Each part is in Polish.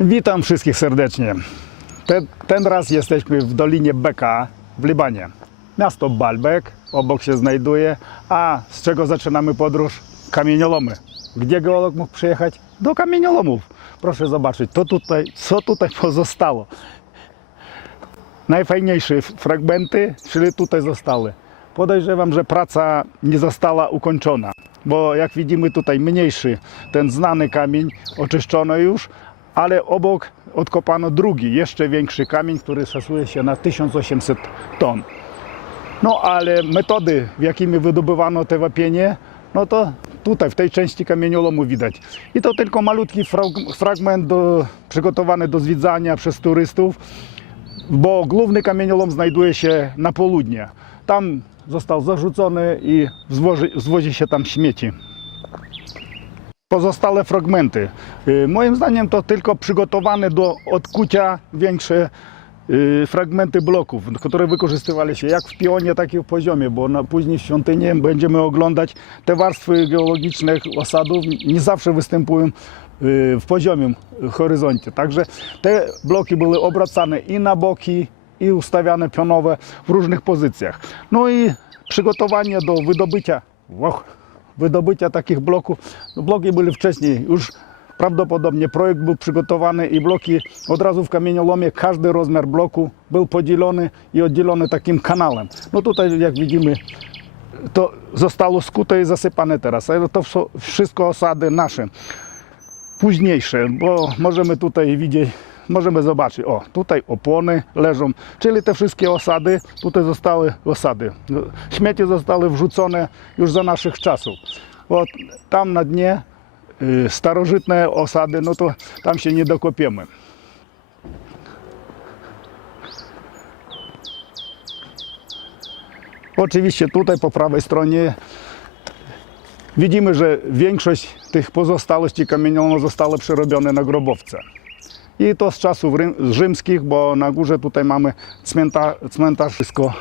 Witam wszystkich serdecznie. Ten raz jesteśmy w Dolinie Beka w Libanie. Miasto Baalbek obok się znajduje, a z czego zaczynamy podróż? Kamieniolomy. Gdzie geolog mógł przyjechać? Do kamieniolomów. Proszę zobaczyć, co tutaj pozostało. Najfajniejsze fragmenty, czyli tutaj zostały. Podejrzewam, że praca nie została ukończona, bo jak widzimy tutaj mniejszy, ten znany kamień oczyszczono już, ale obok odkopano drugi, jeszcze większy kamień, który szacuje się na 1800 ton. No ale metody, w jakimi wydobywano te wapienie, no to tutaj w tej części kamieniolomu widać. I to tylko malutki fragment przygotowany do zwiedzania przez turystów, bo główny kamieniolom znajduje się na południe. Tam został zarzucony i zwozi się tam śmieci. Pozostałe fragmenty. Moim zdaniem to tylko przygotowane do odkucia większe fragmenty bloków, które wykorzystywali się jak w pionie, tak i w poziomie, bo później w świątyni będziemy oglądać te warstwy geologiczne osadów, nie zawsze występują w poziomym horyzoncie. Także te bloki były obracane i na boki, i ustawiane pionowe w różnych pozycjach. No i przygotowanie do wydobycia takich bloków. No, bloki były wcześniej, już prawdopodobnie projekt był przygotowany i bloki od razu w kamieniolomie, każdy rozmiar bloku był podzielony i oddzielony takim kanałem. No tutaj jak widzimy, to zostało skute i zasypane teraz. Ale to wszystko osady nasze, późniejsze, bo możemy tutaj widzieć, możemy zobaczyć, o tutaj opony leżą, czyli te wszystkie osady, tutaj zostały osady. Śmieci zostały wrzucone już za naszych czasów. Bo tam na dnie starożytne osady, no to tam się nie dokopiemy. Oczywiście tutaj po prawej stronie widzimy, że większość tych pozostałości kamieniolomów zostało przerobione na grobowce. I to z czasów rzymskich, bo na górze tutaj mamy cmentarz, wszystko.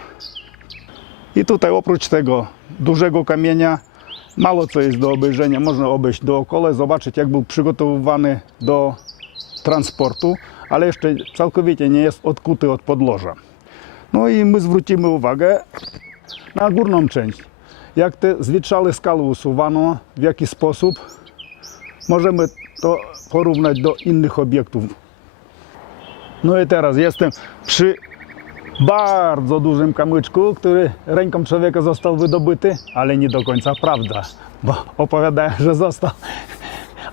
I tutaj oprócz tego dużego kamienia mało co jest do obejrzenia. Można obejść dookoła, zobaczyć jak był przygotowywany do transportu, ale jeszcze całkowicie nie jest odkuty od podłoża. No i my zwrócimy uwagę na górną część. Jak te zwietrzałe skały usuwano, w jaki sposób możemy to porównać do innych obiektów. No i teraz jestem przy bardzo dużym kamyczku, który ręką człowieka został wydobyty, ale nie do końca prawda, bo opowiadałem, że został,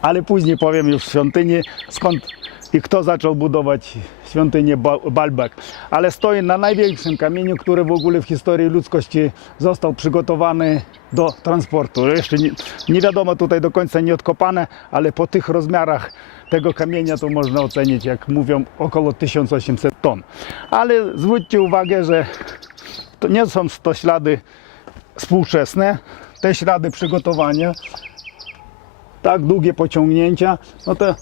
ale później powiem już w świątyni, skąd i kto zaczął budować świątynię Baalbek. Ale stoi na największym kamieniu, który w ogóle w historii ludzkości został przygotowany do transportu. Jeszcze nie wiadomo, tutaj do końca nie odkopane, ale po tych rozmiarach tego kamienia to można ocenić, jak mówią, około 1800 ton. Ale zwróćcie uwagę, że to nie są to ślady współczesne, te ślady przygotowania, tak długie pociągnięcia, no to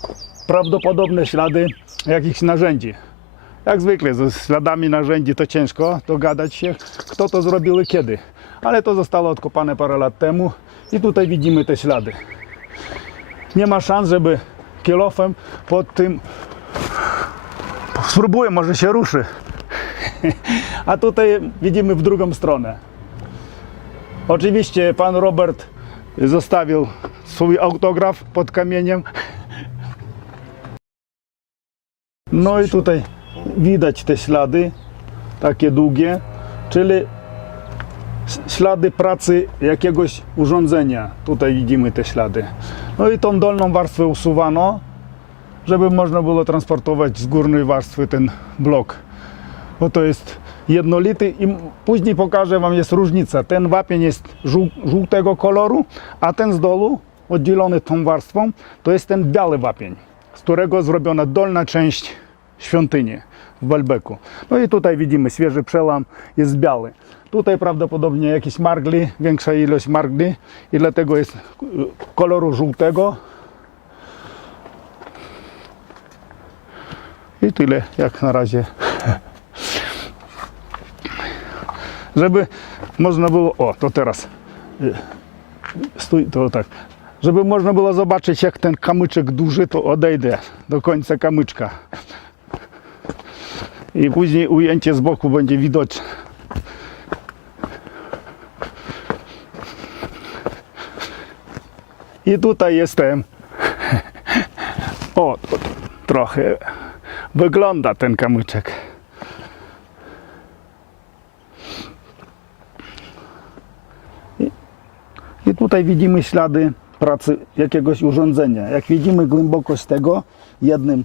prawdopodobne ślady jakichś narzędzi. Jak zwykle ze śladami narzędzi to ciężko dogadać się, kto to zrobił i kiedy. Ale to zostało odkopane parę lat temu i tutaj widzimy te ślady. Nie ma szans, żeby kilofem pod tym... Spróbuję, może się ruszy. A tutaj widzimy w drugą stronę. Oczywiście pan Robert zostawił swój autograf pod kamieniem. No i tutaj widać te ślady, takie długie, czyli ślady pracy jakiegoś urządzenia. Tutaj widzimy te ślady. No i tą dolną warstwę usuwano, żeby można było transportować z górnej warstwy ten blok. Bo to jest jednolity i później pokażę wam, jest różnica. Ten wapień jest żółtego koloru, a ten z dolu, oddzielony tą warstwą, to jest ten biały wapień, z którego zrobiona dolna część świątyni w Baalbeku. No i tutaj widzimy, świeży przełam jest biały. Tutaj prawdopodobnie jakieś margli, większa ilość margli i dlatego jest koloru żółtego. I tyle jak na razie. Żeby można było, o to teraz, stój, to tak, Żeby można było zobaczyć, jak ten kamyczek duży, to odejdę do końca kamyczka. I później ujęcie z boku będzie widoczne. I tutaj jestem. O, trochę wygląda ten kamyczek. I tutaj widzimy ślady pracy jakiegoś urządzenia. Jak widzimy głębokość tego, jednym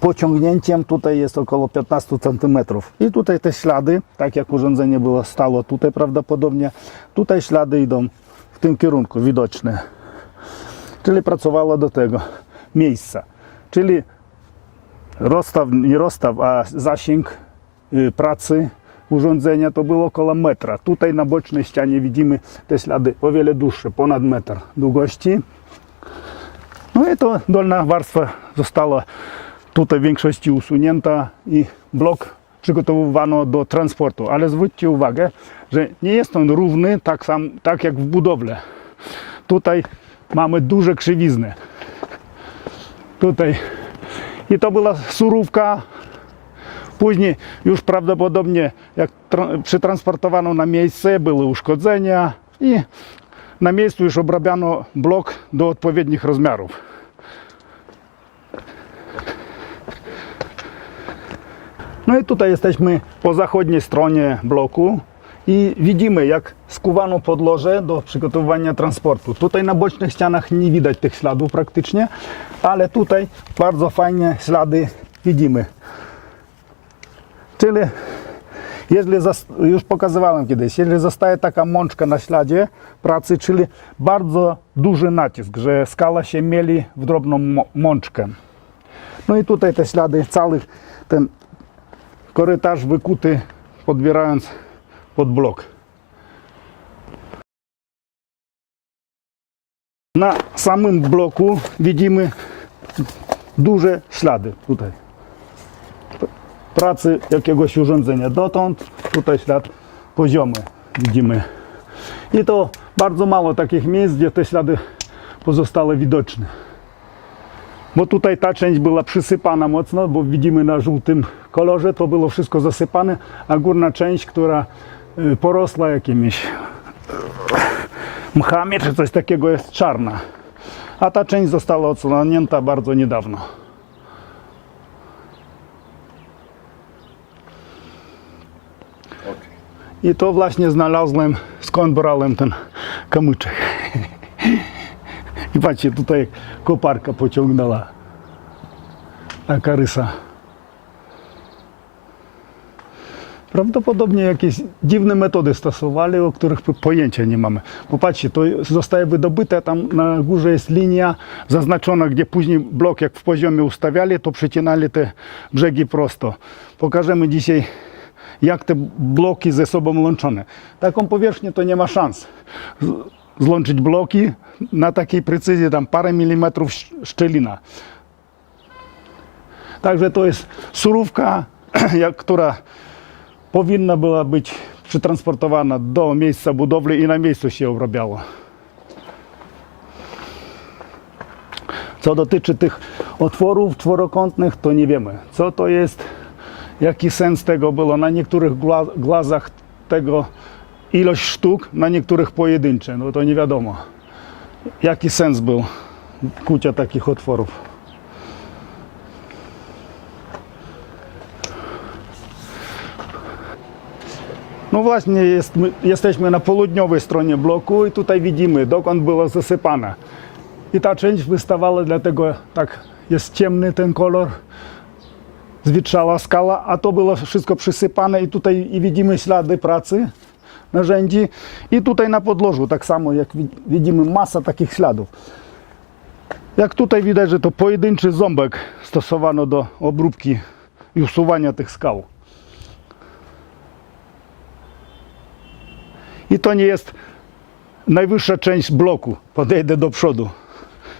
pociągnięciem tutaj jest około 15 cm. I tutaj te ślady, tak jak urządzenie było stało tutaj prawdopodobnie, tutaj ślady idą w tym kierunku widoczne. Czyli pracowało do tego miejsca. Czyli nie rozstaw, a zasięg pracy urządzenia to było około metra. Tutaj na bocznej ścianie widzimy te ślady o wiele dłuższe, ponad metr długości. No i to dolna warstwa została tutaj w większości usunięta i blok przygotowywano do transportu. Ale zwróćcie uwagę, że nie jest on równy tak jak w budowle. Tutaj mamy duże krzywizny. Tutaj. I to była surówka. Później już prawdopodobnie jak przetransportowano na miejsce, były uszkodzenia i na miejscu już obrabiano blok do odpowiednich rozmiarów. No i tutaj jesteśmy po zachodniej stronie bloku i widzimy, jak skuwano podłoże do przygotowywania transportu. Tutaj na bocznych ścianach nie widać tych śladów praktycznie, ale tutaj bardzo fajnie ślady widzimy. Czyli, już pokazywałem kiedyś, jeżeli zostaje taka mączka na śladzie pracy, czyli bardzo duży nacisk, że skala się mieli w drobną mączkę. No i tutaj te ślady, cały ten korytarz wykuty, podbierając pod blok. Na samym bloku widzimy duże ślady tutaj pracy jakiegoś urządzenia. Dotąd tutaj ślad poziomy widzimy. I to bardzo mało takich miejsc, gdzie te ślady pozostały widoczne. Bo tutaj ta część była przysypana mocno, bo widzimy na żółtym kolorze, to było wszystko zasypane, a górna część, która porosła jakimiś mchami czy coś takiego, jest czarna. A ta część została odsłonięta bardzo niedawno. I to właśnie znalazłem, skąd brałem ten kamyczek. I patrzcie, tutaj koparka pociągnęła. Taka rysa. Prawdopodobnie jakieś dziwne metody stosowali, o których pojęcia nie mamy. Popatrzcie, to zostaje wydobyte, tam na górze jest linia zaznaczona, gdzie później blok jak w poziomie ustawiali, to przycinali te brzegi prosto. Pokażemy dzisiaj, jak te bloki ze sobą łączone. Taką powierzchnię to nie ma szans złączyć bloki na takiej precyzji, tam parę milimetrów szczelina. Także to jest surówka, która powinna była być przetransportowana do miejsca budowli i na miejscu się obrabiała. Co dotyczy tych otworów czworokątnych, to nie wiemy, co to jest, jaki sens tego było. Na niektórych głazach tego ilość sztuk, na niektórych pojedyncze. No to nie wiadomo, jaki sens był kucia takich otworów. No właśnie, jesteśmy na południowej stronie bloku i tutaj widzimy, dokąd było zasypane. I ta część wystawała, dlatego tak jest ciemny ten kolor, zwietrzała skala, a to było wszystko przysypane i tutaj widzimy ślady pracy narzędzi. I tutaj na podłożu tak samo, jak widzimy, masa takich śladów. Jak tutaj widać, że to pojedynczy ząbek stosowano do obróbki i usuwania tych skał. I to nie jest najwyższa część bloku. Podejdę do przodu,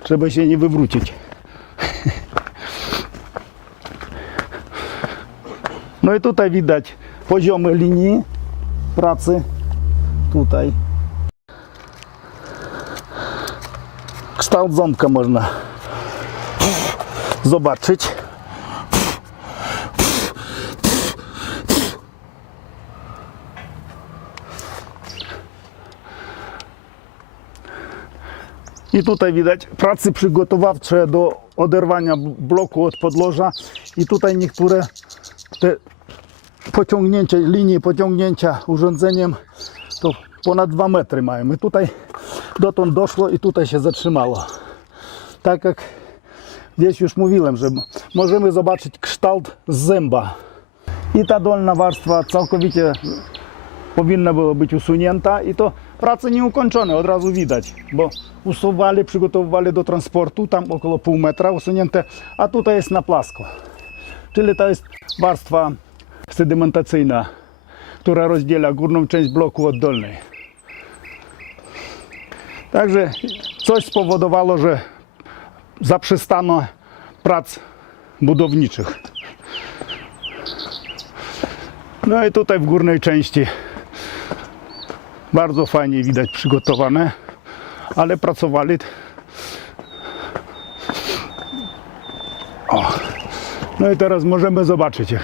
żeby się nie wywrócić. No i tutaj widać poziomy linii pracy. Tutaj. kształt ząbka można zobaczyć. I tutaj widać prace przygotowawcze do oderwania bloku od podłoża. I tutaj niektóre te pociągnięcia, linie pociągnięcia urządzeniem to ponad 2 metry mają. I tutaj dotąd doszło i tutaj się zatrzymało. Tak jak gdzieś już mówiłem, że możemy zobaczyć kształt zęba. I ta dolna warstwa całkowicie powinna była być usunięta i to prace nieukończone, od razu widać, bo usuwali, przygotowywali do transportu, tam około pół metra usunięte, a tutaj jest na płasko. Czyli to jest warstwa sedymentacyjna, która rozdziela górną część bloku od dolnej. Także coś spowodowało, że zaprzestano prac budowniczych. No i tutaj w górnej części bardzo fajnie widać przygotowane, ale pracowali. O. No i teraz możemy zobaczyć.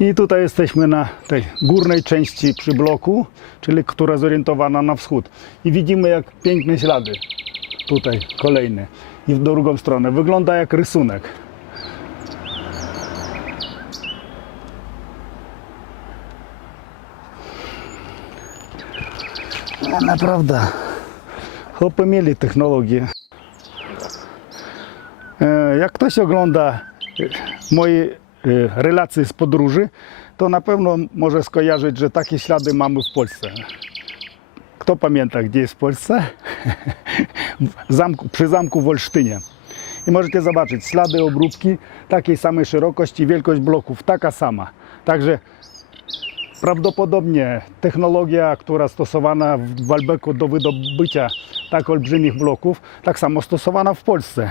I tutaj jesteśmy na tej górnej części przy bloku, czyli która zorientowana na wschód. I widzimy, jak piękne ślady. Tutaj kolejne. I w drugą stronę. Wygląda jak rysunek. Naprawdę, chłopy mieli technologię. Jak ktoś ogląda moje relacje z podróży, to na pewno może skojarzyć, że takie ślady mamy w Polsce. Kto pamięta, gdzie jest w Polsce? Przy zamku w Olsztynie. I możecie zobaczyć ślady obróbki takiej samej szerokości, wielkość bloków taka sama. Także prawdopodobnie technologia, która stosowana w Baalbeku do wydobycia tak olbrzymich bloków, tak samo stosowana w Polsce.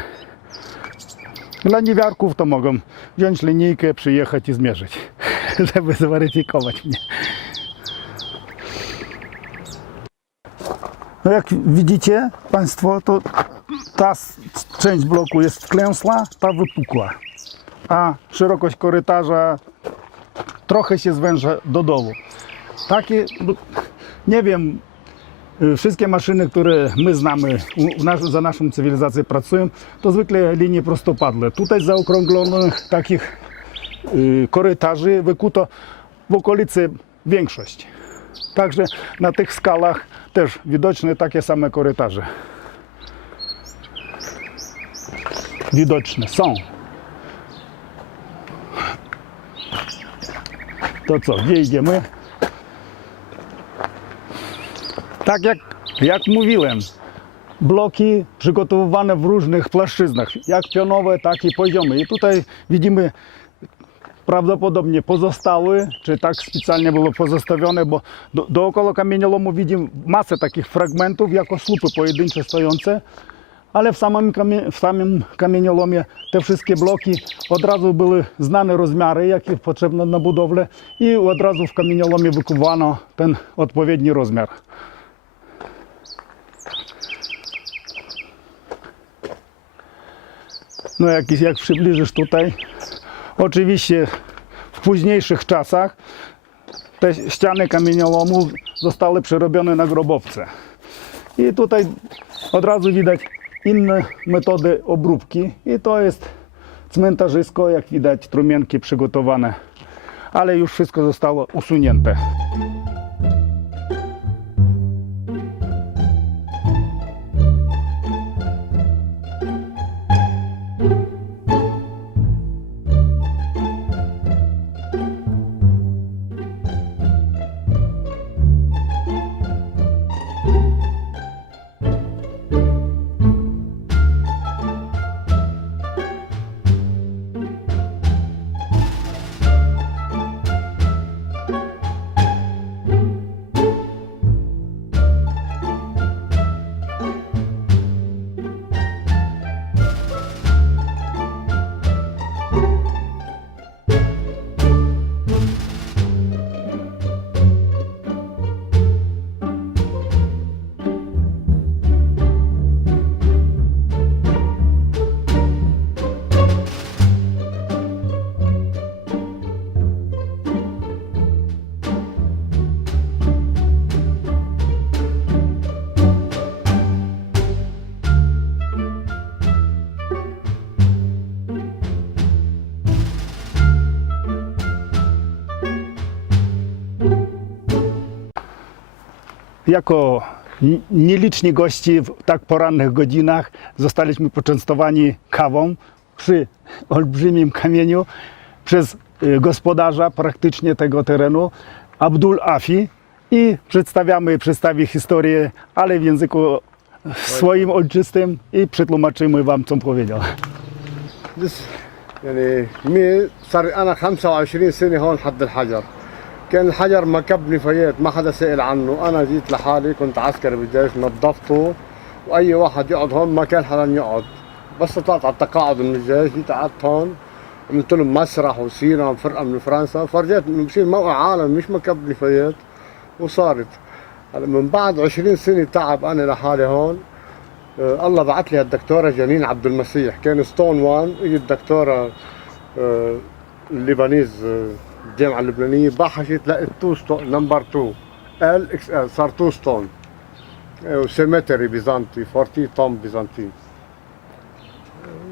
Dla niewiarków to mogą wziąć linijkę, przyjechać i zmierzyć, żeby zweryfikować mnie. No jak widzicie Państwo, to ta część bloku jest wklęsła, ta wypukła, a szerokość korytarza trochę się zwęża do dołu. Takie, nie wiem, wszystkie maszyny, które my znamy, za naszą cywilizację pracują, to zwykle linie prostopadłe. Tutaj z zaokrąglonych takich korytarzy wykuto w okolicy większość. Także na tych skalach też widoczne takie same korytarze. Widoczne są. To co, gdzie idziemy? Tak jak mówiłem, bloki przygotowywane w różnych płaszczyznach, jak pionowe, tak i poziome. I tutaj widzimy prawdopodobnie pozostały, czy tak specjalnie było pozostawione, bo dookoła kamieniołomu widzimy masę takich fragmentów, jako słupy pojedyncze stojące, ale w samym kamieniolomie te wszystkie bloki od razu były znane rozmiary, jakie potrzebne na budowlę i od razu w kamieniolomie wykuwano ten odpowiedni rozmiar. No jak przybliżysz tutaj, oczywiście w późniejszych czasach te ściany kamieniolomu zostały przerobione na grobowce. I tutaj od razu widać inne metody obróbki i to jest cmentarzysko, jak widać trumienki przygotowane, ale już wszystko zostało usunięte. jako nieliczni gości w tak porannych godzinach zostaliśmy poczęstowani kawą przy olbrzymim kamieniu przez gospodarza praktycznie tego terenu, Abdul Afi, i przedstawi historię, ale w języku swoim ojczystym, i przetłumaczymy wam, co powiedział. يعني صار انا 25 سنه هون حد الحجر. كان الحجر مكب نفايات ما حدا سأل عنه، انا جيت لحالي كنت عسكري بالجيش نظفته، واي واحد يقعد هون ما كان حدا يقعد، بس طلعت على التقاعد من الجيش جيت قعدت هون، عملت لهم مسرح وسينما فرقه من فرنسا، فرجيت بصير موقع عالم مش مكب نفايات، وصارت هلا من بعد 20 سنه تعب انا لحالي هون. الله بعث لي الدكتوره جنين عبد المسيح، كان ستون 1، اجت الدكتوره اللبنانيز الجامعه اللبنانيه بحثت لقيت 2 ستون نمبر 2 ال اكس ال، صار 2 ستون وسيمتري بيزنطي 40 طن بيزنطي.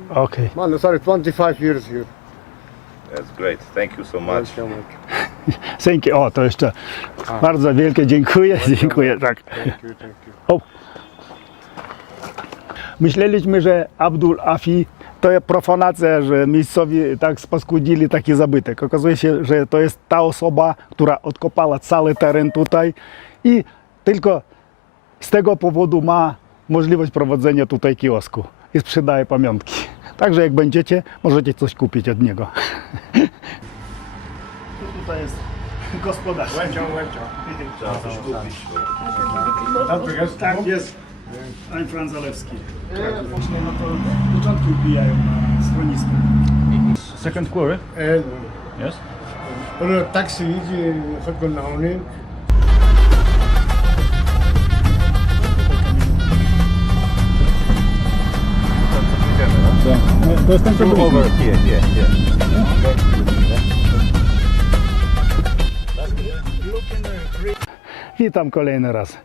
Okej. معنا صار 25 years here. That's great. Thank you so much. Dzięki. O, to jeszcze bardzo wielkie dziękuję. Dziękuję, tak. Thank you. O. Myśleliśmy, że Abdul Afi to jest profanacja, że miejscowi tak spaskudzili taki zabytek. Okazuje się, że to jest ta osoba, która odkopała cały teren tutaj i tylko z tego powodu ma możliwość prowadzenia tutaj kiosku i sprzedaje pamiątki. Także jak będziecie, możecie coś kupić od niego. Tutaj jest gospodarz. Trzeba coś kupić. Tak jest. Pan Franz Zalewski. Właśnie no to początki wbijają na schronisku. Second quarry? Yes? قولوا التاكسي يجي ياخذكم لهونيك. To jest ten, co był. Over here, yeah. Witam kolejny raz.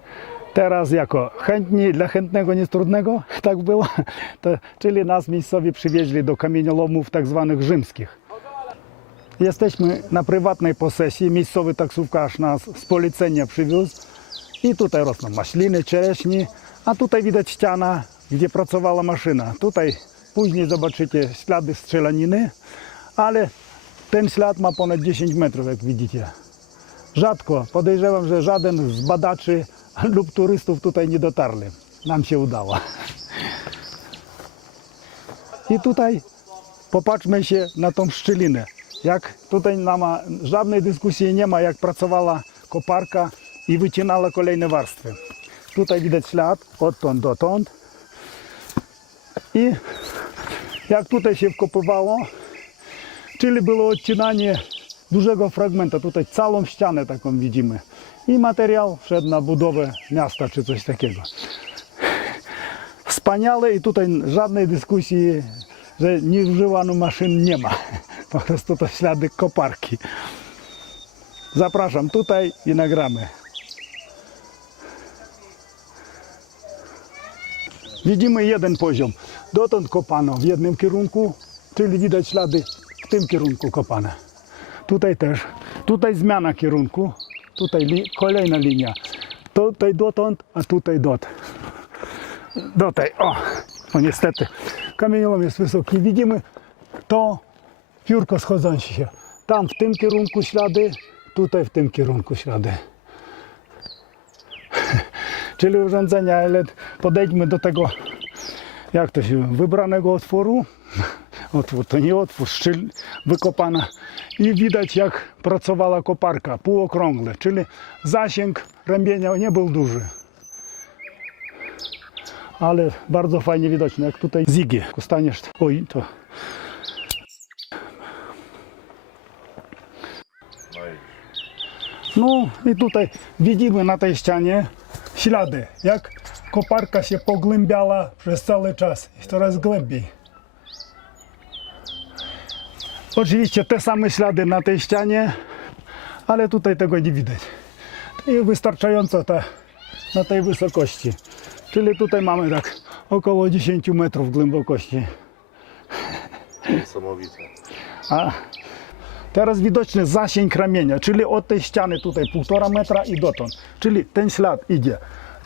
Teraz jako chętni, dla chętnego nic trudnego, tak było, czyli nas miejscowi przywieźli do kamieniolomów tak zwanych rzymskich. Jesteśmy na prywatnej posesji, miejscowy taksówkarz nas z polecenia przywiózł i tutaj rosną maśliny, czereśnie, a tutaj widać ściana, gdzie pracowała maszyna. Tutaj później zobaczycie ślady strzelaniny, ale ten ślad ma ponad 10 metrów, jak widzicie. Rzadko, podejrzewam, że żaden z badaczy lub turystów tutaj nie dotarli. Nam się udało. I tutaj popatrzmy się na tą szczelinę. Jak tutaj żadnej dyskusji nie ma, jak pracowała koparka i wycinała kolejne warstwy. Tutaj widać ślad odtąd dotąd. I jak tutaj się wkopywało, czyli było odcinanie dużego fragmenta, tutaj całą ścianę taką widzimy. I materiał wszedł na budowę miasta czy coś takiego. Wspaniale i tutaj żadnej dyskusji, że nie używano maszyn nie ma. Po prostu to ślady koparki. Zapraszam tutaj i nagramy. Widzimy jeden poziom. Dotąd kopano w jednym kierunku, czyli widać ślady w tym kierunku kopane. Tutaj też. Tutaj zmiana kierunku. Tutaj kolejna linia. Tutaj dotąd, a tutaj Dotaj. O, no niestety. Kamieniolom jest wysoki. Widzimy to piórko schodzące się. Tam w tym kierunku ślady, tutaj w tym kierunku ślady. Czyli urządzenia, ale podejdźmy do tego, jak to się, wybranego otworu. Otwór to nie otwór, wykopana. I widać, jak pracowała koparka, półokrągle, czyli zasięg rębienia nie był duży. Ale bardzo fajnie widoczne, jak tutaj zigi. Staniesz, oj, to... No i tutaj widzimy na tej ścianie ślady, jak koparka się pogłębiała przez cały czas i coraz głębiej. Oczywiście te same ślady na tej ścianie, ale tutaj tego nie widać. I wystarczająco na tej wysokości. Czyli tutaj mamy tak około 10 metrów głębokości. Niesamowite. A Teraz widoczny zasięg ramienia, czyli od tej ściany tutaj 1,5 metra i dotąd. Czyli ten ślad idzie.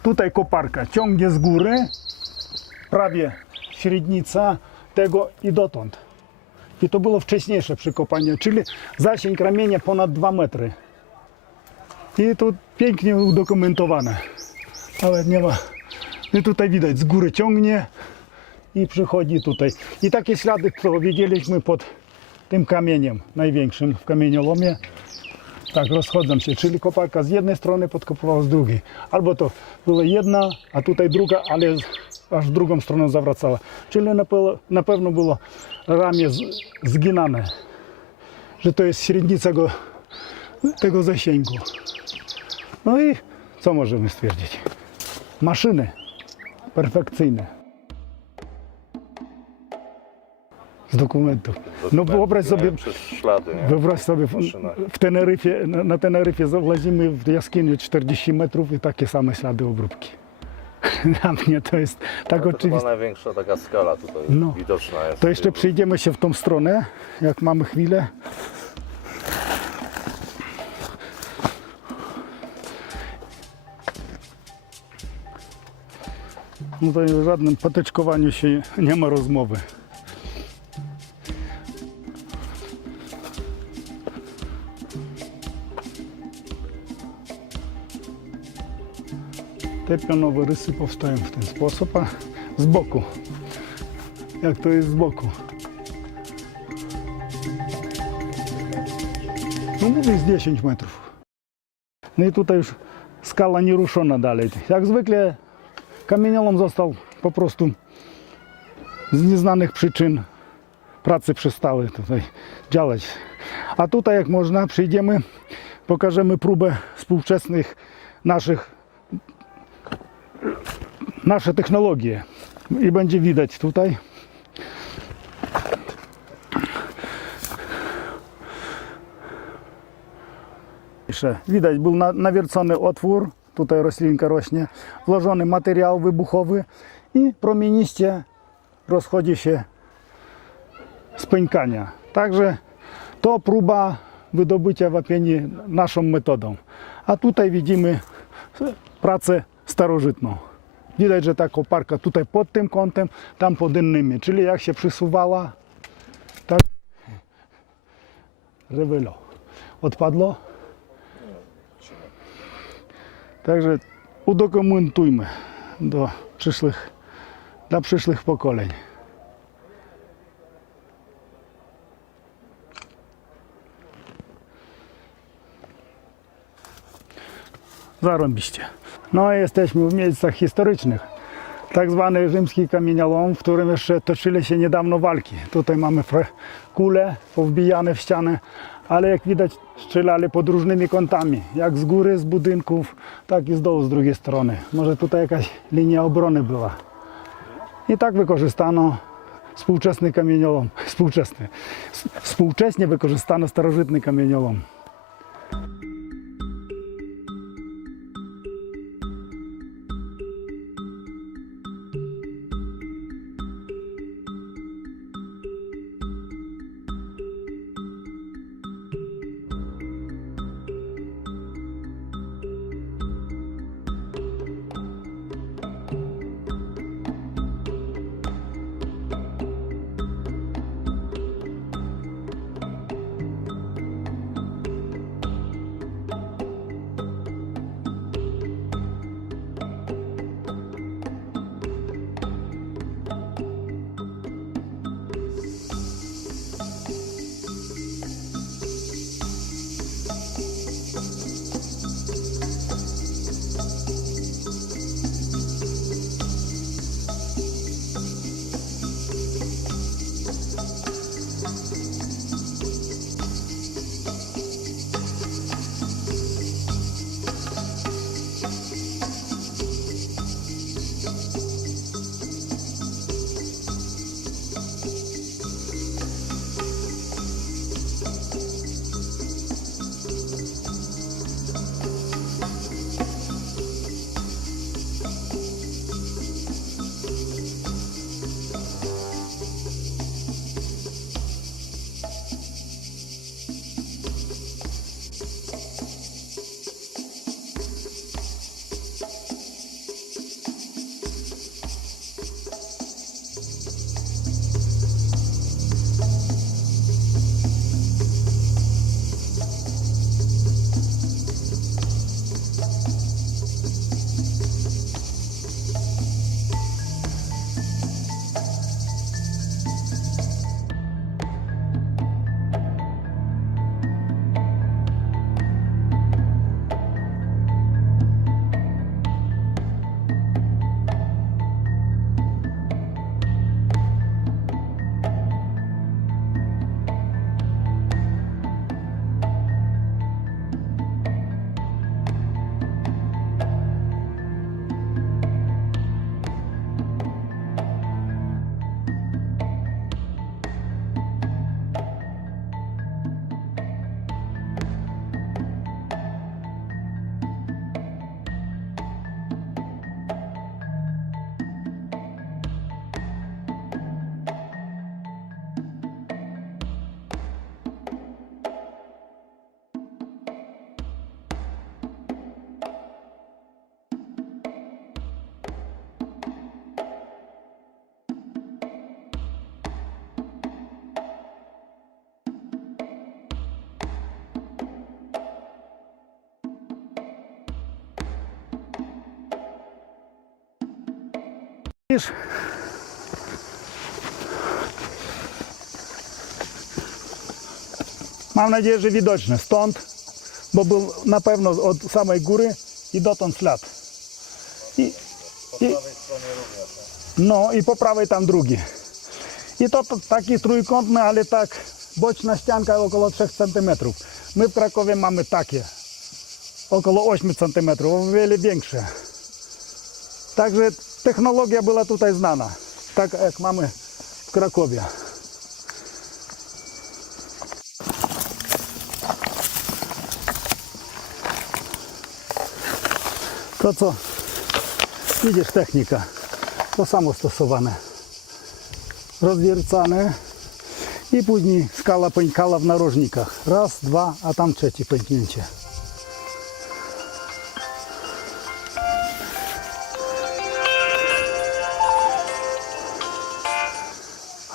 Tutaj koparka ciągnie z góry, prawie średnica tego i dotąd. I to było wcześniejsze przykopanie, czyli zasięg ramienia ponad 2 metry. I to pięknie udokumentowane. Nawet nie ma. I tutaj widać, z góry ciągnie i przychodzi tutaj. I takie ślady, co widzieliśmy pod tym kamieniem największym w kamieniolomie, tak rozchodzą się, czyli koparka z jednej strony podkopywała z drugiej. Albo to była jedna, a tutaj druga, ale aż w drugą stronę zawracała. Czyli na pewno było ramię zginane, że to jest średnica tego zasięgu. No i co możemy stwierdzić? Maszyny perfekcyjne. Z dokumentów. No wyobraź sobie, Przez ślady, nie? wyobraź sobie w Teneryfie, na Teneryfie włazimy w jaskinię 40 metrów i takie same ślady obróbki. Dla mnie to jest tak To chyba oczywiste. największa taka skala tutaj No. widoczna jest. To jeszcze przyjdziemy się w tą stronę, jak mamy chwilę. No to o żadnym patyczkowaniu się nie ma rozmowy. Te pionowe rysy powstają w ten sposób, a z boku. Jak to jest z boku? No mówię z 10 metrów. No i tutaj już skala nieruszona dalej. Jak zwykle kamieniolom został po prostu z nieznanych przyczyn, prace przestały tutaj działać. A tutaj jak można przyjdziemy, pokażemy próbę współczesnych nasze technologie i będzie widać tutaj. Widać, był nawiercony otwór, tutaj roślinka rośnie, włożony materiał wybuchowy i promieniście rozchodzi się z pękania. Także to próba wydobycia wapieni naszą metodą. A tutaj widzimy pracę starożytną. Widać, że ta koparka tutaj pod tym kątem, tam pod innymi. Czyli jak się przysuwała, tak rewelo. Odpadło? Także udokumentujmy dla przyszłych pokoleń. Zarąbiście. No i jesteśmy w miejscach historycznych. Tak zwany rzymski kamieniolom, w którym jeszcze toczyły się niedawno walki. Tutaj mamy kule powbijane w ścianę, ale jak widać strzelali pod różnymi kątami. Jak z góry, z budynków, tak i z dołu z drugiej strony. Może tutaj jakaś linia obrony była. I tak wykorzystano współczesny kamieniolom. Współcześnie wykorzystano starożytny kamieniolom. Widzisz? Mam nadzieję, że widoczne stąd, bo był na pewno od samej góry i dotąd ślad. I no i po prawej tam drugi. I to taki trójkątny, ale tak boczna ścianka około 3 cm. My w Krakowie mamy takie, około 8 cm, o wiele większe. Także technologia była tutaj znana, tak jak mamy w Krakowie. To co, widzisz, technika, to samo stosowane. Rozwiercane i później skala pękala w narożnikach. Raz, dwa, a tam trzecie pęknięcie.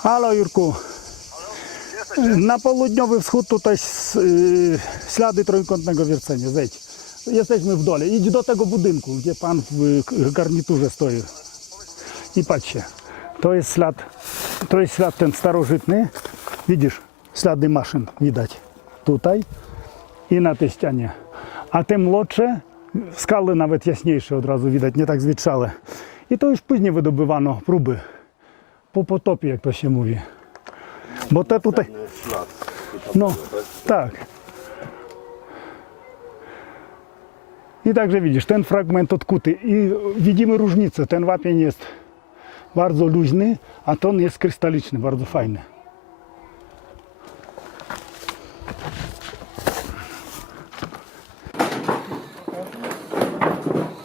Halo Jurku. Na południowy wschód tutaj ślady trójkątnego wiercenia. Zejdź. Jesteśmy w dole. Idź do tego budynku, gdzie pan w garniturze stoi. I patrz się. To jest ślad ten starożytny. Widzisz, ślady maszyn widać tutaj i na tej ścianie. A te młodsze, skały nawet jaśniejsze od razu widać, nie tak zwietrzałe. I to już później wydobywano próby. Po potopie, jak to się mówi. Bo te tutaj... No, tak. I także widzisz, ten fragment odkuty i widzimy różnicę. Ten wapień jest bardzo luźny, a ten jest krystaliczny, bardzo fajny.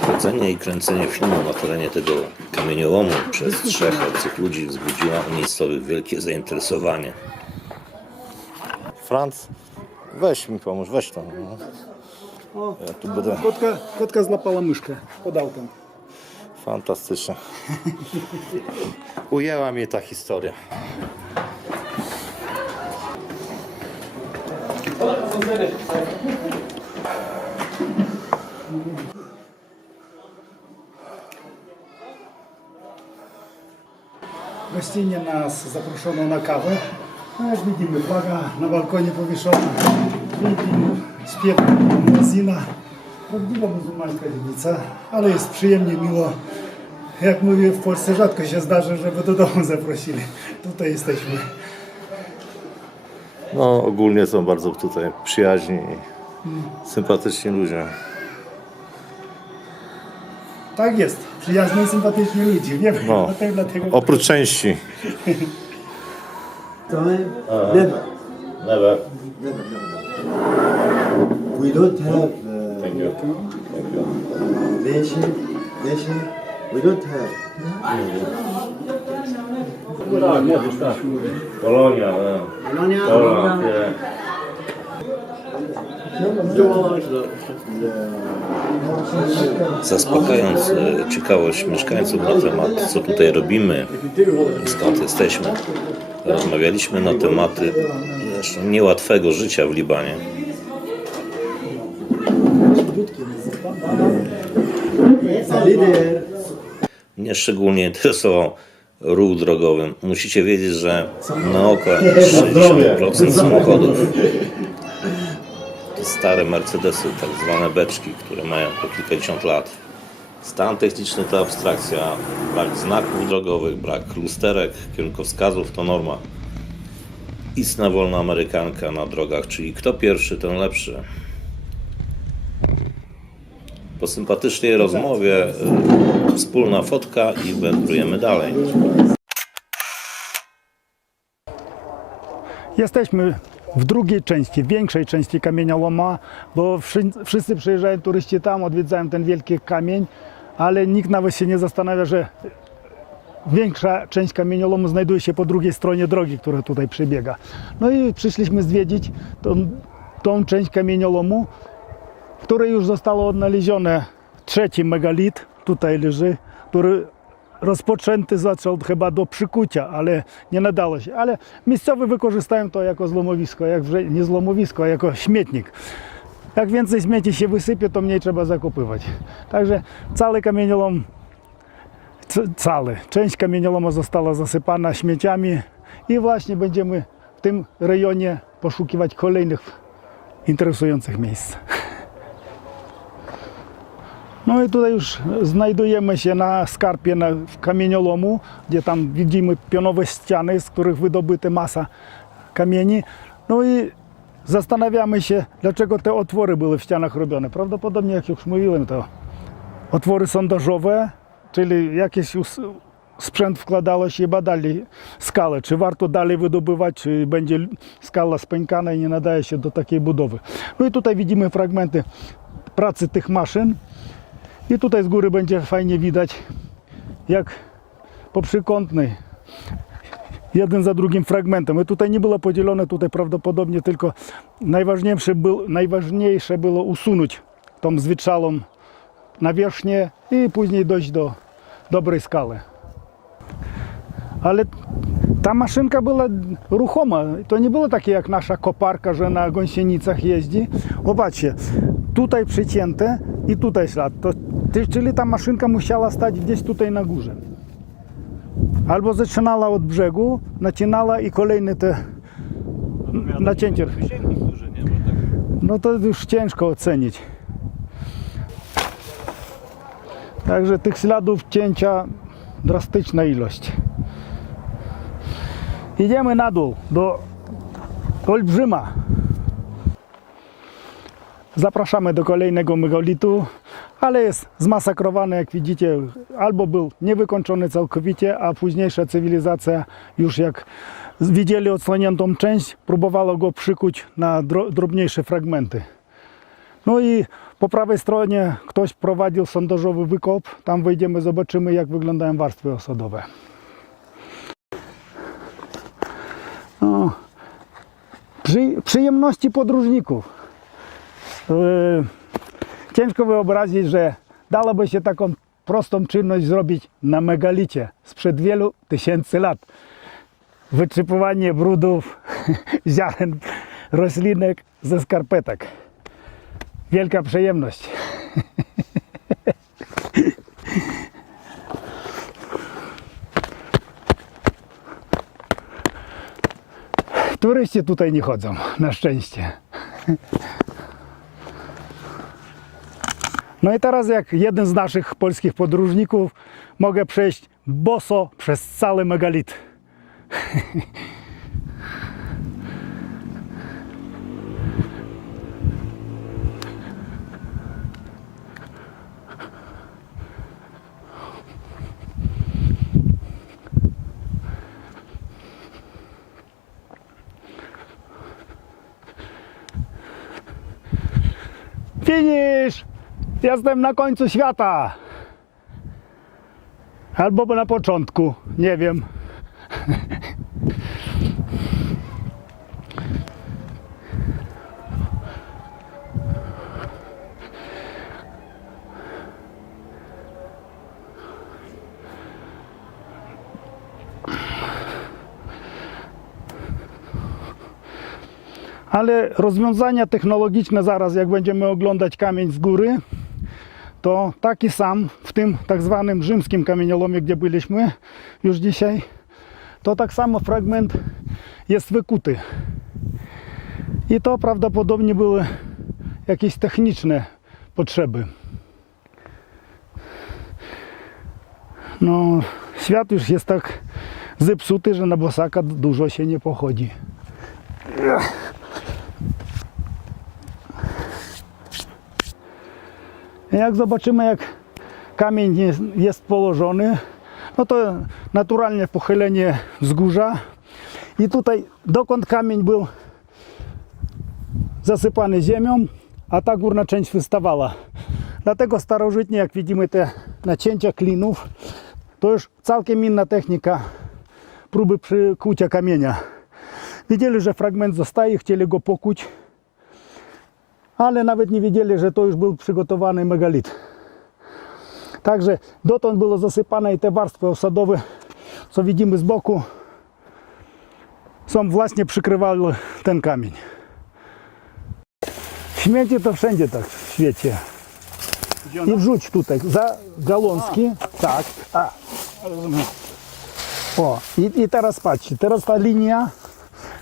Chodzenie i kręcenie filmu na terenie tego kamieniołomu przez 3 obcych ludzi wzbudziło u miejscowych wielkie zainteresowanie. Franc, weź mi pomóż, weź to. O, Ja tu będę... kotka złapała myszkę pod autem. Fantastycznie. Ujęła mnie ta historia. Gościnnie nas zaproszono na kawę. No jak widzimy, flaga na balkonie powieszona. Śpiew muezzina. Prawdziwa muzułmańska dzielnica, ale jest przyjemnie, miło. Jak mówię, w Polsce rzadko się zdarza, żeby do domu zaprosili. Tutaj jesteśmy. No ogólnie są bardzo tutaj przyjaźni i sympatyczni ludzie. Tak jest, przyjazni i sympatyczni ludzie. Nie wiem, No, dlatego... oprócz części. Never. Never. We don't have Thank you. nation. We don't have. Polonia. Polonia. Zaspokajając ciekawość mieszkańców na temat, co tutaj robimy i skąd jesteśmy, rozmawialiśmy na tematy zresztą niełatwego życia w Libanie. Mnie szczególnie interesował ruch drogowy. Musicie wiedzieć, że na oko 60% samochodów to stare Mercedesy, tak zwane beczki, które mają po kilkadziesiąt lat. Stan techniczny to abstrakcja, brak znaków drogowych, brak lusterek, kierunkowskazów to norma. Istna wolna amerykanka na drogach, czyli kto pierwszy, ten lepszy. Po sympatycznej rozmowie wspólna fotka i wędrujemy dalej. Jesteśmy w drugiej części, większej części kamienioloma, bo wszyscy przyjeżdżają turyści tam, odwiedzają ten wielki kamień, ale nikt nawet się nie zastanawia, że większa część kamieniolomu znajduje się po drugiej stronie drogi, która tutaj przebiega. No i przyszliśmy zwiedzić tą część kamieniolomu, w której już zostało odnalezione 3. megalit, tutaj leży, który rozpoczęty został chyba do przykucia, ale nie nadało się. Ale miejscowi wykorzystają to jako złomowisko, nie złomowisko, a jako śmietnik. Jak więcej śmieci się wysypie, to mniej trzeba zakopywać. Także cały kamieniolom cały. Część kamieniołomu została zasypana śmieciami i właśnie będziemy w tym rejonie poszukiwać kolejnych interesujących miejsc. No i tutaj już znajdujemy się na skarpie w kamieniolomu, gdzie tam widzimy pionowe ściany, z których wydobyte masa kamieni. No i zastanawiamy się, dlaczego te otwory były w ścianach robione. Prawdopodobnie, jak już mówiłem, to otwory sondażowe, czyli jakiś sprzęt wkładało się i badali skalę, czy warto dalej wydobywać, czy będzie skala spękana i nie nadaje się do takiej budowy. No i tutaj widzimy fragmenty pracy tych maszyn i tutaj z góry będzie fajnie widać, jak po przykątnej jeden za drugim fragmentem. I tutaj nie było podzielone, tutaj prawdopodobnie tylko najważniejsze było usunąć tą zwietrzalą nawierzchnię i później dojść do dobrej skały. Ale ta maszynka była ruchoma. To nie było takie jak nasza koparka, że na gąsienicach jeździ. Zobaczcie, tutaj przycięte i tutaj ślad. Czyli ta maszynka musiała stać gdzieś tutaj na górze. Albo zaczynała od brzegu, nacinała i kolejne te nacięcie. No to już ciężko ocenić. Także tych śladów cięcia drastyczna ilość. Idziemy na dół do Olbrzyma. Zapraszamy do kolejnego megalitu, ale jest zmasakrowany, jak widzicie, albo był niewykończony całkowicie, a późniejsza cywilizacja już jak widzieli odsłoniętą część, próbowała go przykuć na drobniejsze fragmenty. No i po prawej stronie ktoś prowadził sondażowy wykop. Tam wejdziemy, zobaczymy, jak wyglądają warstwy osadowe. No, przyjemności podróżników. Ciężko wyobrazić, że dałoby się taką prostą czynność zrobić na megalicie sprzed wielu tysięcy lat. Wyczypywanie brudów, ziaren, roślinek ze skarpetek. Wielka przyjemność. Turyści tutaj nie chodzą, na szczęście. No i teraz, jak jeden z naszych polskich podróżników, mogę przejść boso przez cały megalit. Finish! Jestem na końcu świata! Albo na początku, nie wiem. Ale rozwiązania technologiczne zaraz, jak będziemy oglądać kamień z góry, to taki sam w tym tak zwanym rzymskim kamieniolomie, gdzie byliśmy już dzisiaj, to tak samo fragment jest wykuty. I to prawdopodobnie były jakieś techniczne potrzeby. No, świat już jest tak zepsuty, że na bosaka dużo się nie pochodzi. Jak zobaczymy, jak kamień jest położony, no to naturalnie pochylenie wzgórza i tutaj dokąd kamień był zasypany ziemią, a ta górna część wystawała. Dlatego starożytnie, jak widzimy te nacięcia klinów, to już całkiem inna technika próby przykucia kamienia. Widzieli, że fragment zostaje, chcieli go pokuć, ale nawet nie wiedzieli, że to już był przygotowany megalit. Także dotąd było zasypane i te warstwy osadowe, co widzimy z boku, są właśnie przykrywały ten kamień. Śmieci to wszędzie tak w świecie. i wrzuć tutaj za galązki. Tak. A, rozumiem. O, i teraz patrzcie, teraz ta linia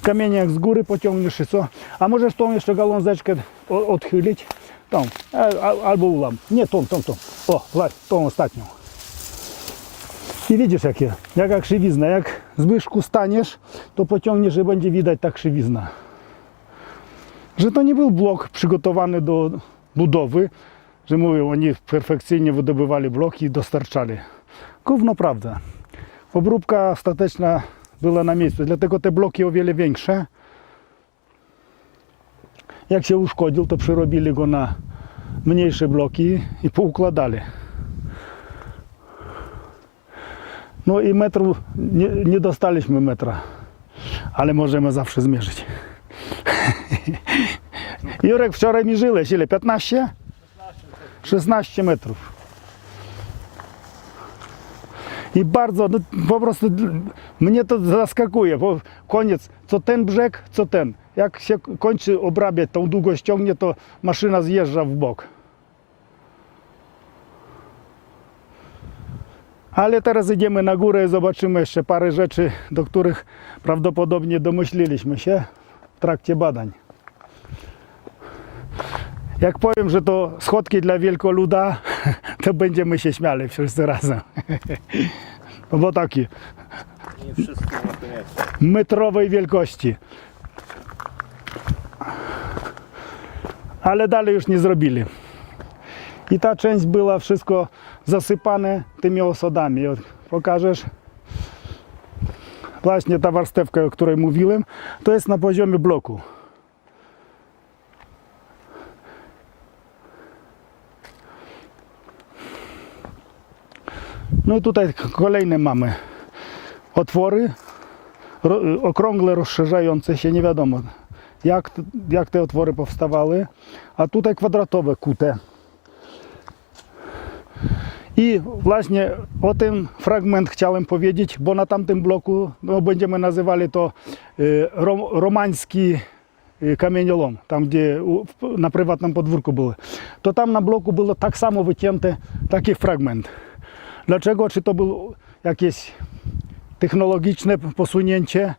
kamieniak z góry pociągniesz i co? A możesz tą jeszcze galązeczkę odchylić, tą, albo ulam. Nie tą. O, tą ostatnią. I widzisz jaka krzywizna. Jak Zbyszku staniesz, to pociągniesz i będzie widać ta krzywizna. Że to nie był blok przygotowany do budowy, że mówią, oni perfekcyjnie wydobywali bloki i dostarczali. Gówno prawda. Obróbka ostateczna była na miejscu, dlatego te bloki o wiele większe. Jak się uszkodził, to przerobili go na mniejsze bloki i poukładali. No i metru, nie dostaliśmy metra, ale możemy zawsze zmierzyć. Jurek, wczoraj mierzyłeś ile? 15? 16 metrów. I bardzo, no, po prostu mnie to zaskakuje, bo koniec, co ten brzeg, co ten. Jak się kończy obrabiać, tą długość ciągnie, to maszyna zjeżdża w bok. Ale teraz idziemy na górę i zobaczymy jeszcze parę rzeczy, do których prawdopodobnie domyśliliśmy się w trakcie badań. Jak powiem, że to schodki dla wielkoluda, to będziemy się śmiali wszyscy razem. No bo taki metrowej wielkości. Ale dalej już nie zrobili. I ta część była wszystko zasypane tymi osodami. Pokażesz? Właśnie ta warstewka, o której mówiłem, to jest na poziomie bloku. No i tutaj kolejne mamy otwory okrągłe, rozszerzające się, nie wiadomo jak te otwory powstawały, a tutaj kwadratowe, kute. I właśnie o tym fragment chciałem powiedzieć, bo na tamtym bloku no, będziemy nazywali to romański kamieniolom, tam gdzie na prywatnym podwórku były. To tam na bloku było tak samo wycięte taki fragment. Dlaczego? Czy to było jakieś technologiczne posunięcie?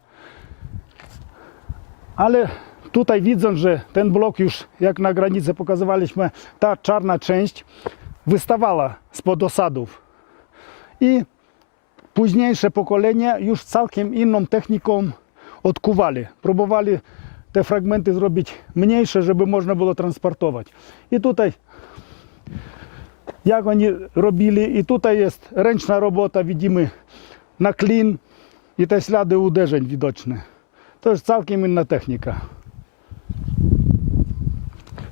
Ale tutaj widząc, że ten blok już jak na granicy pokazywaliśmy, ta czarna część wystawała spod osadów. I późniejsze pokolenia już całkiem inną techniką odkuwali. Próbowali te fragmenty zrobić mniejsze, żeby można było transportować. I tutaj jak oni robili, i tutaj jest ręczna robota, widzimy na klin i te ślady uderzeń widoczne. To jest całkiem inna technika.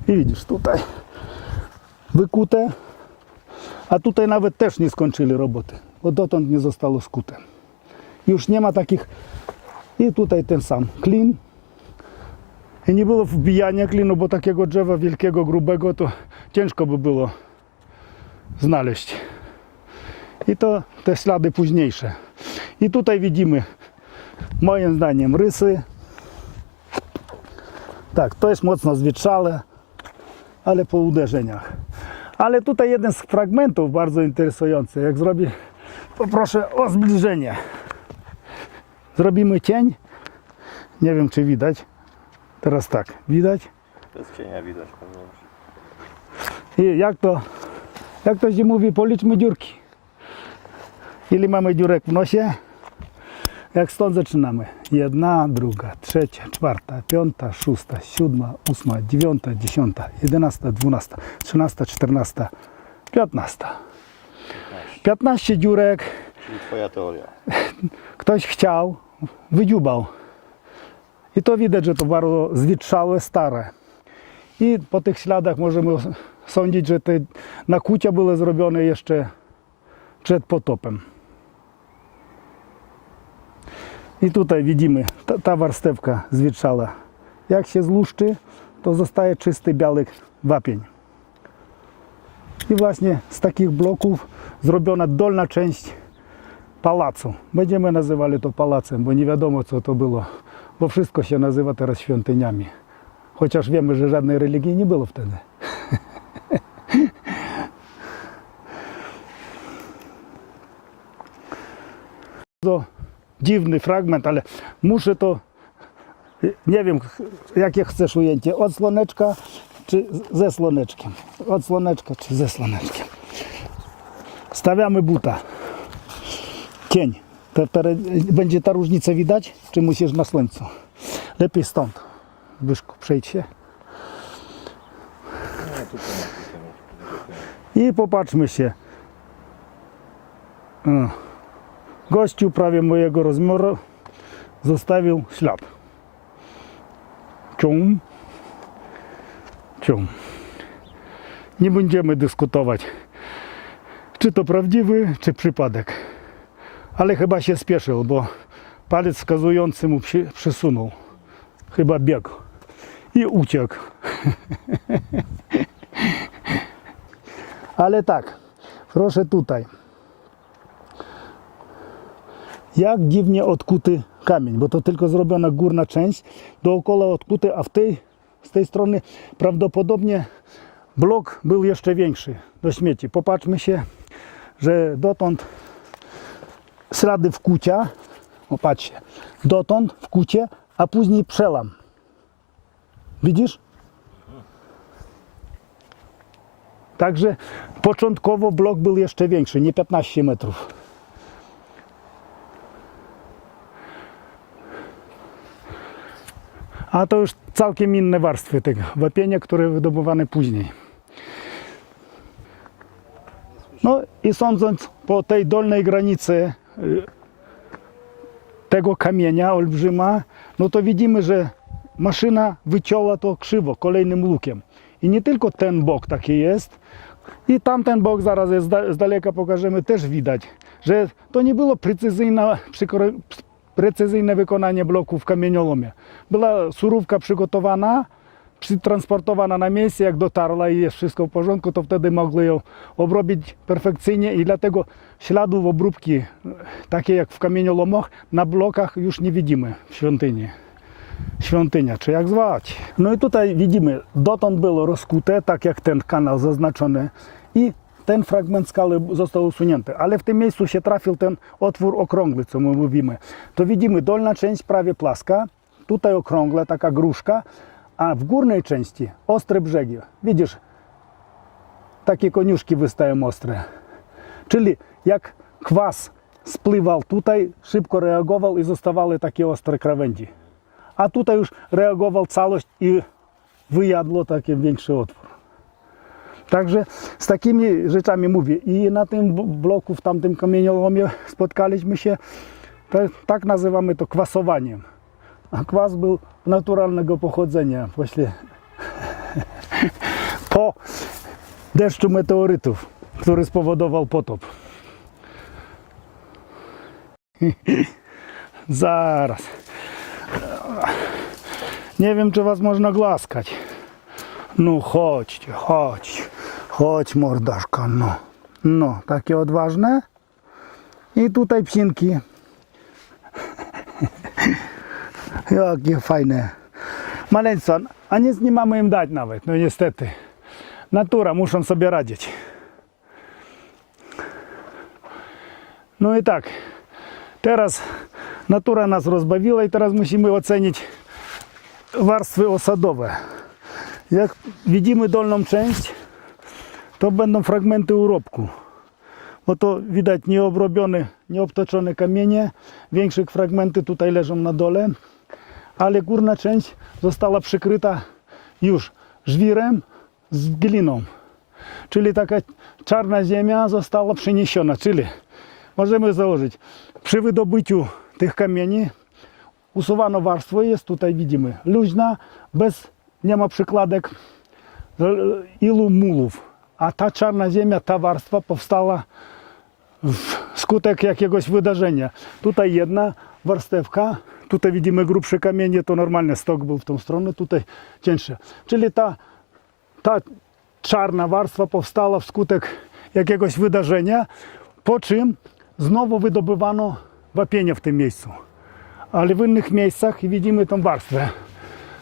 I widzisz tutaj wykute, a tutaj nawet też nie skończyli roboty, bo dotąd nie zostało skute. Już nie ma takich. I tutaj ten sam klin. I nie było wbijania klinu, bo takiego drzewa wielkiego, grubego to ciężko by było znaleźć. I to te ślady późniejsze. I tutaj widzimy, moim zdaniem, rysy. Tak, to jest mocno zwietrzale, ale po uderzeniach. Ale tutaj jeden z fragmentów bardzo interesujący. Jak zrobię, poproszę o zbliżenie. Zrobimy cień. Nie wiem, czy widać. Teraz tak, widać? Bez cienia widać. I jak to się mówi, policzmy dziurki. Ile mamy dziurek w nosie? Jak stąd zaczynamy? 1, 2, 3, 4, 5, 6, 7, 8, 9, 10, 11, 12, 13, 14, 15. 15 dziurek. Czyli twoja teoria. Ktoś chciał, wydziubał. I to widać, że to bardzo zwietrzałe, stare. I po tych śladach możemy sądzić, że te nakłucia były zrobione jeszcze przed potopem. I tutaj widzimy ta warstewka zwietrzała. Jak się złuszczy, to zostaje czysty biały wapień. I właśnie z takich bloków zrobiona dolna część pałacu. Będziemy nazywali to pałacem, bo nie wiadomo, co to było, bo wszystko się nazywa teraz świątyniami. Chociaż wiemy, że żadnej religii nie było wtedy. bardzo dziwny fragment, ale muszę to, nie wiem jakie chcesz ujęcie, od słoneczka czy ze słoneczkiem. Od słoneczka czy ze słoneczkiem. Stawiamy buta. Cień. Będzie ta różnica widać, czy musisz na słońcu? Lepiej stąd. Wyszku, przejdź się. I popatrzmy się. Gościu prawie mojego rozmiaru zostawił ślad. Cium. Cium. Nie będziemy dyskutować, czy to prawdziwy, czy przypadek. Ale chyba się spieszył, bo palec wskazujący mu przysunął. Chyba biegł. I uciekł. Ale tak, proszę tutaj. Jak dziwnie odkuty kamień, bo to tylko zrobiona górna część, dookoła odkuty, a z tej strony prawdopodobnie blok był jeszcze większy do śmieci. Popatrzmy się, że dotąd ślady wkucia, patrzcie, dotąd wkucie, a później przełam. Widzisz? Także początkowo blok był jeszcze większy, nie 15 metrów. A to już całkiem inne warstwy tego wapienia, które wydobywane później. No i sądząc po tej dolnej granicy tego kamienia olbrzyma, no to widzimy, że maszyna wycięła to krzywo, kolejnym lukiem. I nie tylko ten bok taki jest, i tamten bok zaraz jest, z daleka pokażemy, też widać, że to nie było precyzyjne wykonanie bloku w kamieniolomie. Była surówka przygotowana, przetransportowana na miejsce, jak dotarła i jest wszystko w porządku, to wtedy mogli ją obrobić perfekcyjnie i dlatego śladów obróbki, takie jak w kamieniolomach, na blokach już nie widzimy w świątyni. Świątynia, czy jak zwać. No i tutaj widzimy, dotąd było rozkute, tak jak ten kanał zaznaczony i ten fragment skały został usunięty, ale w tym miejscu się trafił ten otwór okrągły, co my mówimy. To widzimy, dolna część prawie płaska, tutaj okrągła, taka gruszka, a w górnej części ostre brzegi. Widzisz, takie koniuszki wystają ostre. Czyli jak kwas spływał tutaj, szybko reagował i zostawały takie ostre krawędzi. A tutaj już reagował całość i wyjadło taki większy otwór. Także z takimi rzeczami mówię. I na tym bloku, w tamtym kamieniolomie spotkaliśmy się, tak nazywamy to kwasowaniem. A kwas był naturalnego pochodzenia, właśnie po deszczu meteorytów, który spowodował potop. Zaraz. Nie wiem, czy was można głaskać. No chodźcie, chodź. Chodź, mordaszka, no. No, takie odważne. I tutaj psinki. Jakie fajne. Maleństwa, a nic nie mamy im dać nawet, no niestety. Natura, muszą sobie radzić. No i tak, teraz natura nas rozbawiła i teraz musimy ocenić warstwy osadowe. Jak widzimy dolną część, to będą fragmenty urobku. Bo to widać nieobrobione, nieobtoczone kamienie. Większe fragmenty tutaj leżą na dole. Ale górna część została przykryta już żwirem z gliną. Czyli taka czarna ziemia została przeniesiona. Czyli możemy założyć, przy wydobyciu tych kamieni usuwano warstwę, jest tutaj widzimy luźna, nie ma przykładek ilu mulów. A ta czarna ziemia, ta warstwa powstała wskutek jakiegoś wydarzenia. Tutaj jedna warstewka, tutaj widzimy grubsze kamienie, to normalnie stok był w tą stronę, tutaj cięższe. Czyli ta czarna warstwa powstała wskutek jakiegoś wydarzenia, po czym znowu wydobywano wapienie w tym miejscu. Ale w innych miejscach widzimy tą warstwę,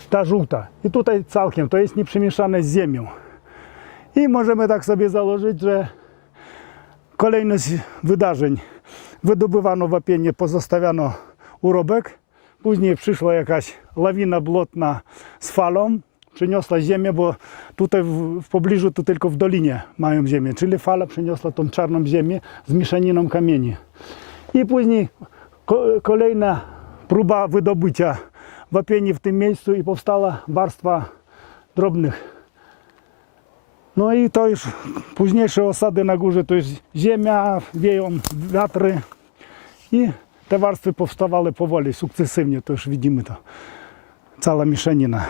ta żółta. I tutaj całkiem, to jest nieprzemieszane z ziemią. I możemy tak sobie założyć, że kolejność wydarzeń wydobywano wapienie, pozostawiano urobek. Później przyszła jakaś lawina błotna z falą, przyniosła ziemię, bo tutaj w pobliżu to tylko w dolinie mają ziemię, czyli fala przyniosła tą czarną ziemię z mieszaniną kamieni. I później kolejna próba wydobycia wapieni w tym miejscu i powstała warstwa drobnych. No i to już późniejsze osady na górze to jest ziemia, wieją wiatry i te warstwy powstawały powoli, sukcesywnie, to już widzimy to, cała mieszanina.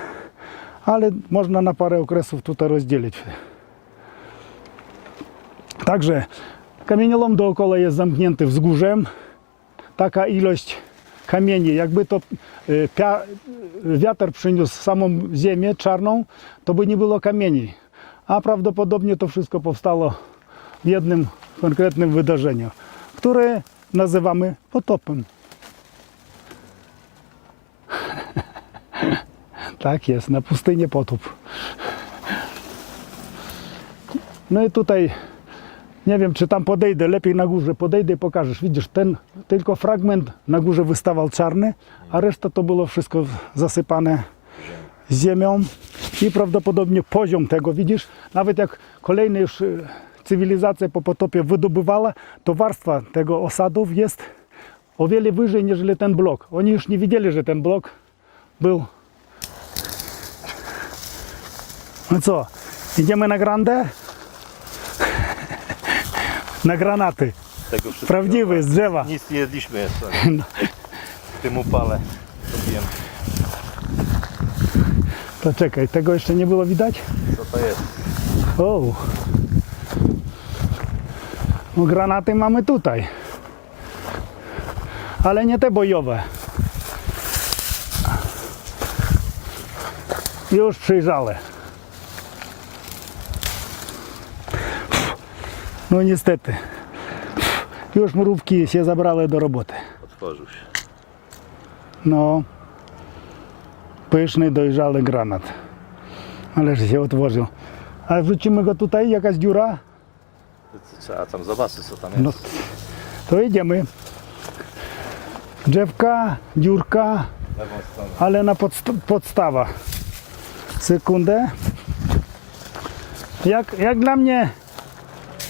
Ale można na parę okresów tutaj rozdzielić. Także kamieniolom dookoła jest zamknięty wzgórzem. Taka ilość kamieni, jakby to wiatr przyniósł samą ziemię czarną, to by nie było kamieni. A prawdopodobnie to wszystko powstało w jednym konkretnym wydarzeniu, które nazywamy potopem. Tak jest, na pustyni potop. No i tutaj, nie wiem czy tam podejdę, lepiej na górze podejdę i pokażesz. Widzisz, ten tylko fragment na górze wystawał czarny, a reszta to było wszystko zasypane ziemią i prawdopodobnie poziom tego, widzisz, nawet jak kolejna już cywilizacja po potopie wydobywała, to warstwa tego osadów jest o wiele wyżej niż ten blok. Oni już nie widzieli, że ten blok był. No co, idziemy na grandę? Na granaty. Tego wszystkiego. Prawdziwe, z drzewa. Nic nie jedliśmy jeszcze. W tym upale. Robiłem. To czekaj, tego jeszcze nie było widać? Co to jest? O. No, granaty mamy tutaj. Ale nie te bojowe. Już przyjrzałem. No niestety. Już mrówki się zabrały do roboty. Otworzył się. No. Pyszny, dojrzały granat. Ale że się otworzył. A wrzucimy go tutaj, jakaś dziura? Trzeba tam zobaczyć co tam jest. No, to idziemy. Drzewka, dziurka, Lewą stroną. ale na podstawa. Sekundę. Jak dla mnie,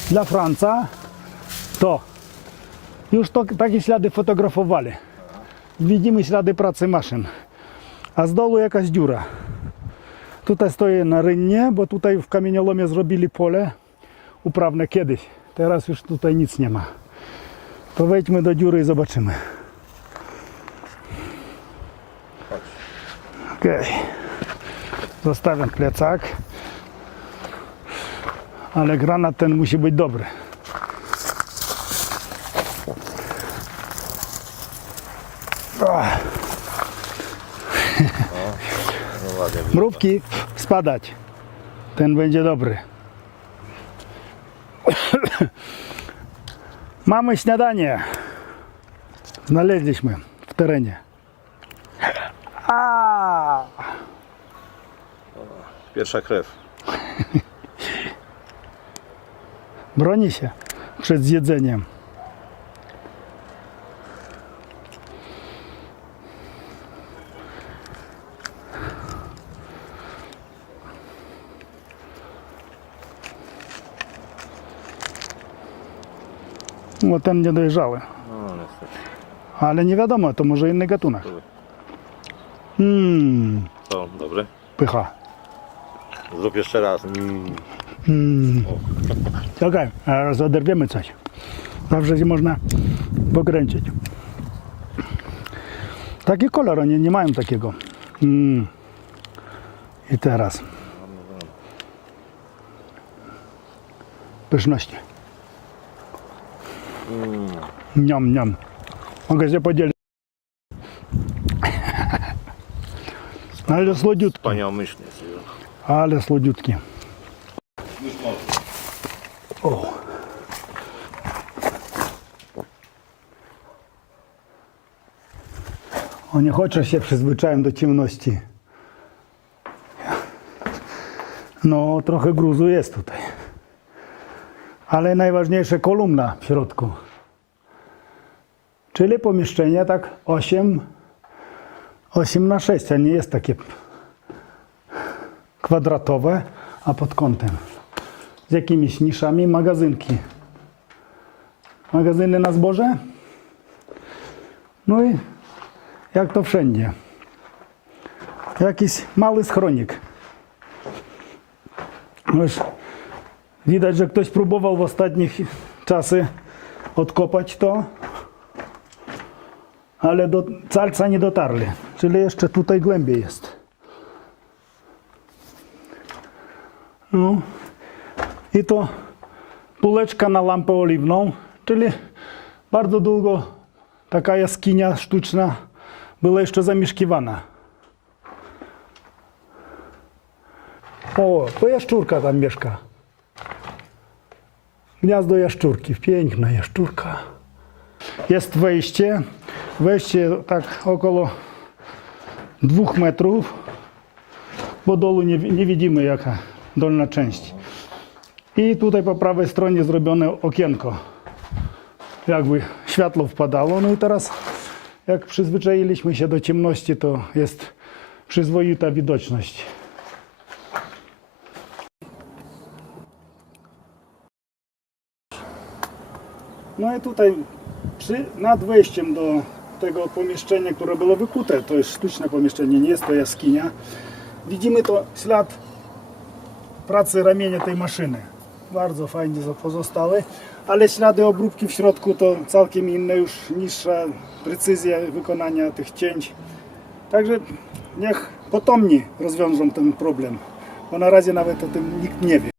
dla Franca, to już takie ślady fotografowali. Widzimy ślady pracy maszyn. A z dołu jakaś dziura. Tutaj stoję na rynnie, bo tutaj w kamieniolomie zrobili pole uprawne kiedyś. Teraz już tutaj nic nie ma. To wejdźmy do dziury i zobaczymy. Okej. Zostawiam plecak. Ale granat ten musi być dobry. No ładnie. Mrówki spadać. Ten będzie dobry. Mamy śniadanie. Znaleźliśmy w terenie. Pierwsza krew. Broni się przed zjedzeniem. No ten niedojrzały. No niestety. Ale nie wiadomo, to może inny gatunek. To dobry. Pycha. Zrób jeszcze raz. Okej, teraz oderwiemy coś. Zawsze się można pokręcić. Taki kolor, oni nie mają takiego. I teraz. Pyszności. Niam, niam. Mogę się podzielić. Ale słodziutki. Wspaniałomyślnie. Ale słodziutki. O. O, nie хоче się przyzwyczaić do ciemności. No, trochę gruzu jest tutaj. Ale najważniejsza kolumna w środku. Czyli pomieszczenie tak 8 na 6, a nie jest takie kwadratowe, a pod kątem. Z jakimiś niszami, magazynki. Magazyny na zboże. No i jak to wszędzie. Jakiś mały schronik. No już widać, że ktoś próbował w ostatnich czasy odkopać to, ale do calca nie dotarli. Czyli jeszcze tutaj głębiej jest. No. I to półeczka na lampę oliwną, czyli bardzo długo taka jaskinia sztuczna była jeszcze zamieszkiwana. O, to jaszczurka tam mieszka. Gniazdo jaszczurki, piękna jaszczurka. Jest wejście. Wejście tak około 2 metrów, bo dolu nie widzimy jaka dolna część. I tutaj po prawej stronie zrobione okienko. Jakby światło wpadało. No i teraz jak przyzwyczailiśmy się do ciemności, to jest przyzwoita widoczność. No i tutaj nad wejściem do tego pomieszczenia, które było wykute, to jest sztuczne pomieszczenie, nie jest to jaskinia, widzimy to ślad pracy ramienia tej maszyny. Bardzo fajnie pozostały, ale ślady obróbki w środku to całkiem inne, już niższa precyzja wykonania tych cięć. Także niech potomni rozwiążą ten problem, bo na razie nawet o tym nikt nie wie.